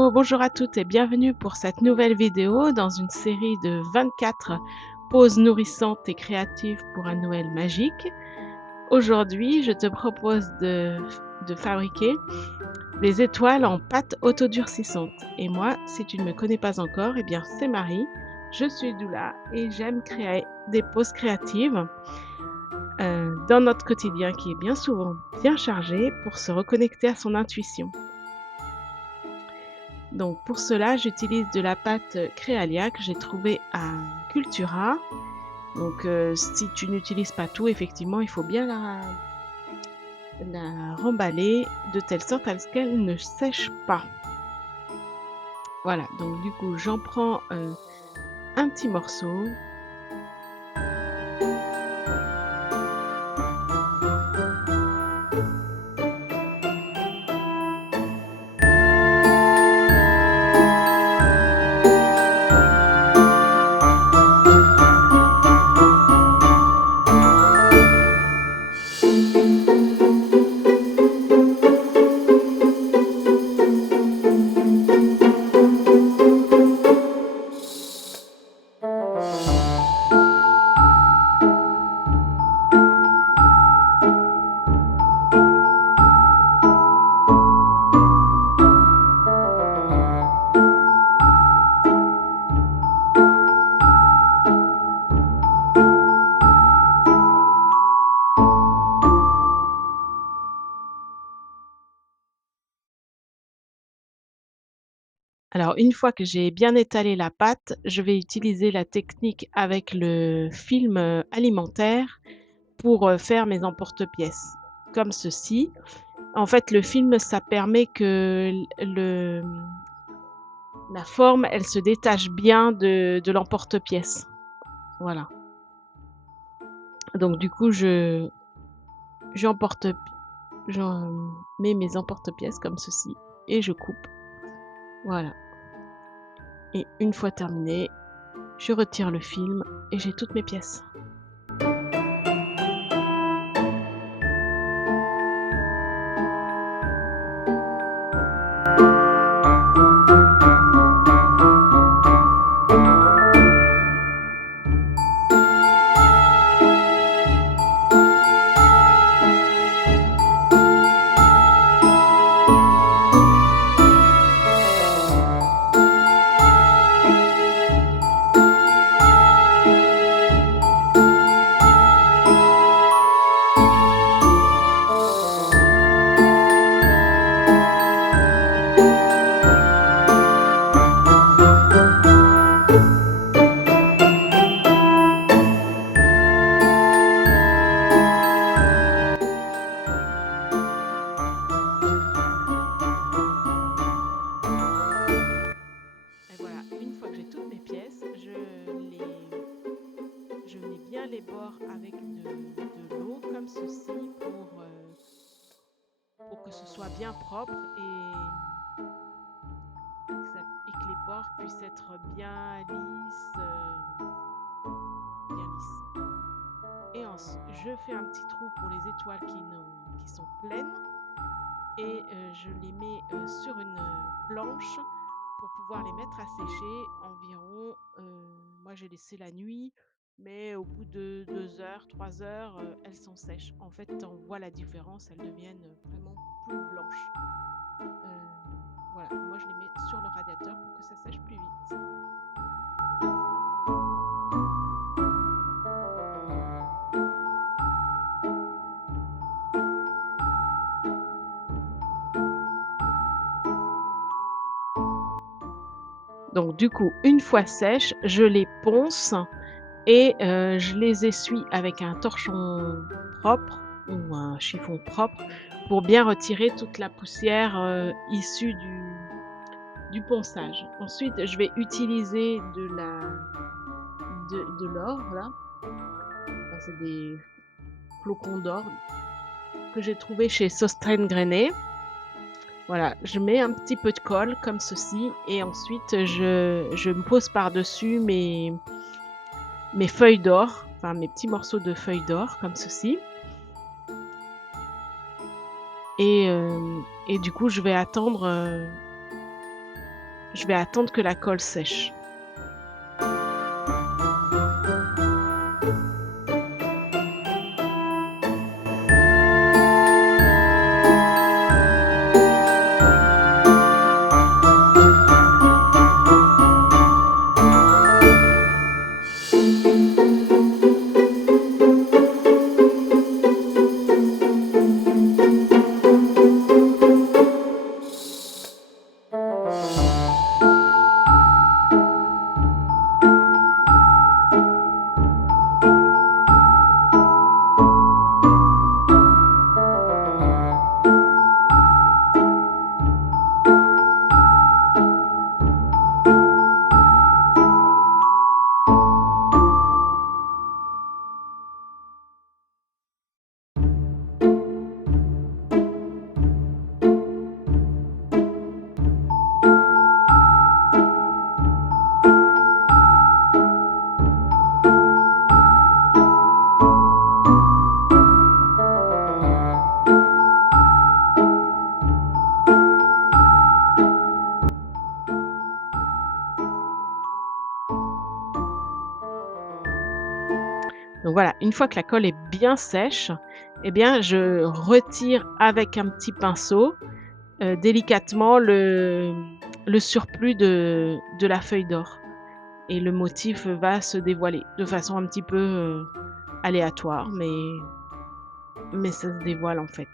Hello, bonjour à toutes et bienvenue pour cette nouvelle vidéo dans une série de 24 pauses nourrissantes et créatives pour un Noël magique. Aujourd'hui, je te propose de fabriquer des étoiles en pâte autodurcissante. Et moi, si tu ne me connais pas encore, eh bien c'est Marie, je suis doula et j'aime créer des pauses créatives dans notre quotidien qui est bien souvent bien chargé pour se reconnecter à son intuition. Donc pour cela, j'utilise de la pâte Créalia que j'ai trouvée à Cultura. Donc si tu n'utilises pas tout, effectivement, il faut bien la remballer de telle sorte à ce qu'elle ne sèche pas. Voilà, donc du coup, j'en prends un petit morceau. Alors une fois que j'ai bien étalé la pâte, je vais utiliser la technique avec le film, alimentaire pour, faire mes emporte-pièces, comme ceci. En fait, le film, ça permet que la forme, elle se détache bien de l'emporte-pièce. Voilà. Donc du coup, j'emporte j'en mets mes emporte-pièces comme ceci et je coupe. Voilà, et une fois terminé, je retire le film et j'ai toutes mes pièces. Et voilà, une fois que j'ai toutes mes pièces, je mets bien les bords avec de l'eau comme ceci pour que ce soit bien propre et que les bords puissent être bien lisses, bien lisses. Et ensuite, je fais un petit trou pour les étoiles qui sont pleines et je les mets sur une planche pour pouvoir les mettre à sécher environ, moi j'ai laissé la nuit, mais au bout de 2 heures, 3 heures, elles sont sèches. En fait, on voit la différence, elles deviennent vraiment plus blanches. Voilà, moi je les mets sur le radiateur pour que ça sèche plus vite. Donc du coup, une fois sèches, je les ponce et je les essuie avec un torchon propre ou un chiffon propre pour bien retirer toute la poussière, issue du ponçage. Ensuite, je vais utiliser de l'or là, enfin, c'est des flocons d'or que j'ai trouvé chez Sosten Grainé. Voilà, je mets un petit peu de colle comme ceci et ensuite je me pose par-dessus mes feuilles d'or, enfin mes petits morceaux de feuilles d'or comme ceci. Et du coup, je vais attendre Je vais attendre que la colle sèche. Donc voilà, une fois que la colle est bien sèche, eh bien je retire avec un petit pinceau, délicatement le surplus de la feuille d'or et le motif va se dévoiler de façon un petit peu, aléatoire, mais ça se dévoile en fait.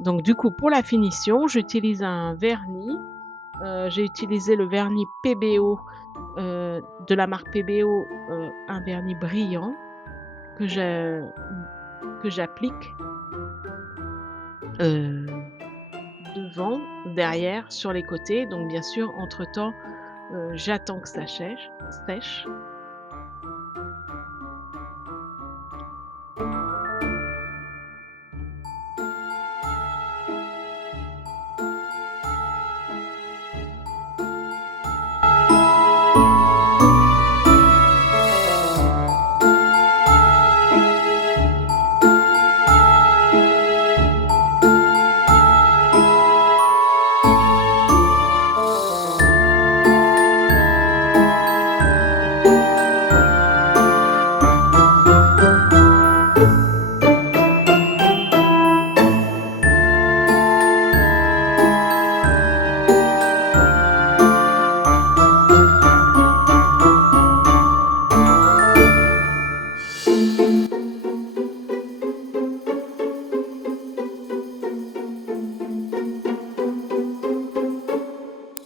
Donc du coup, pour la finition, j'utilise un vernis. J'ai utilisé le vernis PBO, de la marque PBO, un vernis brillant que je que j'applique, heu, devant, derrière, sur les côtés. Donc bien sûr, entre-temps, j'attends que ça sèche.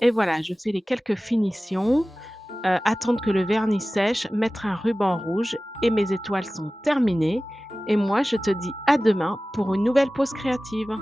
Et voilà, je fais les quelques finitions, attendre que le vernis sèche, mettre un ruban rouge et mes étoiles sont terminées et moi je te dis à demain pour une nouvelle pause créative.